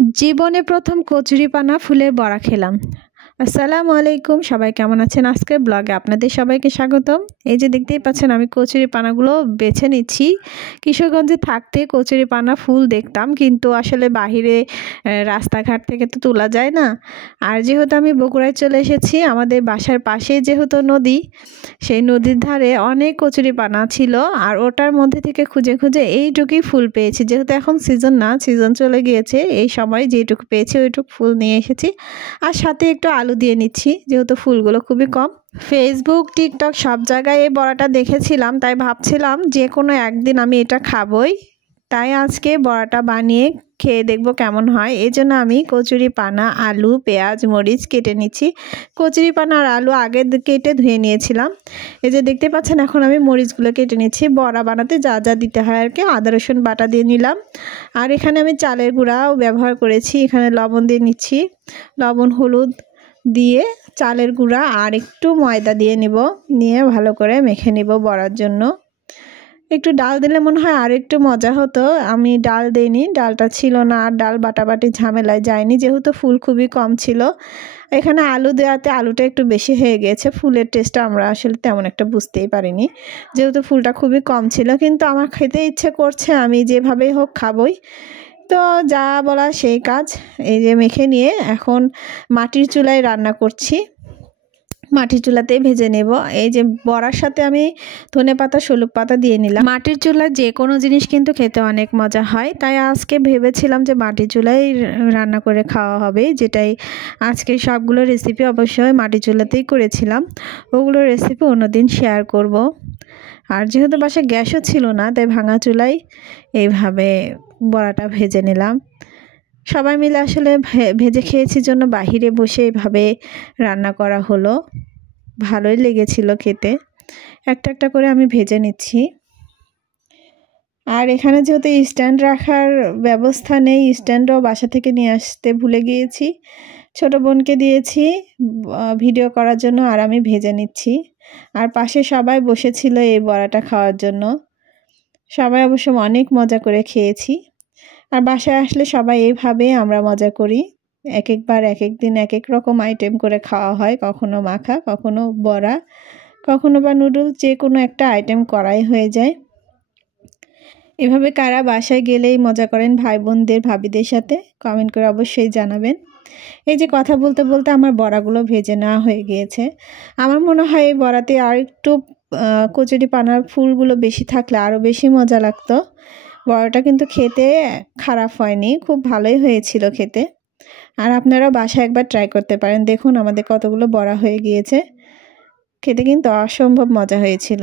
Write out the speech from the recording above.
জীবনে প্রথম কচুরিপানা ফুলের বড়া খেলাম। আসসালামু আলাইকুম, সবাই কেমন আছেন? আজকের ব্লগে আপনাদের সবাইকে স্বাগতম। এই যে দেখতেই পাচ্ছেন আমি কচুরিপানাগুলো বেছে নিচ্ছি। কিশোরগঞ্জে থাকতে কচুরিপানা ফুল দেখতাম, কিন্তু আসলে বাহিরে রাস্তাঘাট থেকে তো তোলা যায় না। আর যেহেতু আমি বগুড়ায় চলে এসেছি, আমাদের বাসার পাশেই যেহেতু নদী, সেই নদীর ধারে অনেক কচুরিপানা ছিল। আর ওটার মধ্যে থেকে খুঁজে খুঁজে এইটুকুই ফুল পেয়েছি। যেহেতু এখন সিজন না, সিজন চলে গিয়েছে, এই সময় যেটুকু পেয়েছি ওইটুকু ফুল নিয়ে এসেছি। আর সাথে একটু আলু দিয়ে নিচ্ছি, যেহেতু ফুলগুলো খুবই কম। ফেসবুক, টিকটক সব জায়গায় এই বড়াটা দেখেছিলাম, তাই ভাবছিলাম যে কোনো একদিন আমি এটা খাবই। তাই আজকে বড়াটা বানিয়ে খেয়ে দেখবো কেমন হয়। এই জন্য আমি কচুরিপানা, আলু, পেঁয়াজ, মরিচ কেটে নিচ্ছি। কচুরিপানা আর আলু আগে কেটে ধুয়ে নিয়েছিলাম। এই যে দেখতে পাচ্ছেন, এখন আমি মরিচগুলো কেটে নিচ্ছি। বড়া বানাতে যা যা দিতে হয় আর কি, আদা রসুন বাটা দিয়ে নিলাম। আর এখানে আমি চালের গুঁড়াও ব্যবহার করেছি। এখানে লবণ দিয়ে নিচ্ছি, লবণ হলুদ দিয়ে চালের গুঁড়া আর একটু ময়দা দিয়ে নিয়ে ভালো করে মেখে নিব বড়ার জন্য। একটু ডাল দিলে মনে হয় আর একটু মজা হতো। আমি ডাল দিইনি, ডালটা ছিল না, আর ডাল বাটাবাটি ঝামেলায় যায়নি, যেহেতু ফুল খুবই কম ছিল। এখানে আলু দেওয়াতে আলুটা একটু বেশি হয়ে গেছে। ফুলের টেস্টটা আমরা আসলে তেমন একটা বুঝতেই পারিনি, যেহেতু ফুলটা খুবই কম ছিল। কিন্তু আমার খেতে ইচ্ছে করছে, আমি যেভাবেই হোক খাবই। তো যা বলা সেই কাজ। এই যে মেখে নিয়ে এখন মাটির চুলায় রান্না করছি, মাটির চুলাতেই ভেজে নেব। এই যে বড়ার সাথে আমি ধনেপাতা, শলুক পাতা দিয়ে নিলাম। মাটির চুলায় যে কোনো জিনিস কিন্তু খেতে অনেক মজা হয়, তাই আজকে ভেবেছিলাম যে মাটির চুলায় রান্না করে খাওয়া হবে। যেটাই আজকে সবগুলো রেসিপি অবশ্যই মাটির চুলাতেই করেছিলাম। ওগুলো রেসিপি অন্যদিন শেয়ার করব। আর যেহেতু বাসায় গ্যাসও ছিল না, তাই ভাঙা চুলায় এইভাবে বড়াটা ভেজে নিলাম। সবাই মিলে আসলে ভেজে খেয়েছি জন্য বাহিরে বসে এভাবে রান্না করা হলো। ভালোই লেগেছিল খেতে। একটা একটা করে আমি ভেজে নিচ্ছি। আর এখানে যেহেতু স্ট্যান্ড রাখার ব্যবস্থা নেই, স্ট্যান্ডও বাসা থেকে নিয়ে আসতে ভুলে গিয়েছি। ছোট বোনকে দিয়েছি ভিডিও করার জন্য, আর আমি ভেজে নিচ্ছি। আর পাশে সবাই বসেছিল এই বড়াটা খাওয়ার জন্য। সবাই অবশ্য অনেক মজা করে খেয়েছি। আর বাসায় আসলে সবাই এইভাবে আমরা মজা করি। এক একবার এক এক দিন এক এক রকম আইটেম করে খাওয়া হয়। কখনো মাখা, কখনো বড়া, কখনো বা নুডলস, যে কোনো একটা আইটেম করাই হয়ে যায়। এভাবে কারা বাসায় গেলেই মজা করেন ভাই বোনদের, ভাবিদের সাথে, কমেন্ট করে অবশ্যই জানাবেন। এই যে কথা বলতে বলতে আমার বড়াগুলো ভেজে নেওয়া হয়ে গিয়েছে। আমার মনে হয় এই বড়াতে আর একটু কচুরিপানার ফুলগুলো বেশি থাকলে আরও বেশি মজা লাগতো। বড়াটা কিন্তু খেতে খারাপ হয়নি, খুব ভালোই হয়েছিল খেতে। আর আপনারাও বাসায় একবার ট্রাই করতে পারেন। দেখুন আমাদের কতগুলো বড়া হয়ে গিয়েছে, খেতে কিন্তু অসম্ভব মজা হয়েছিল।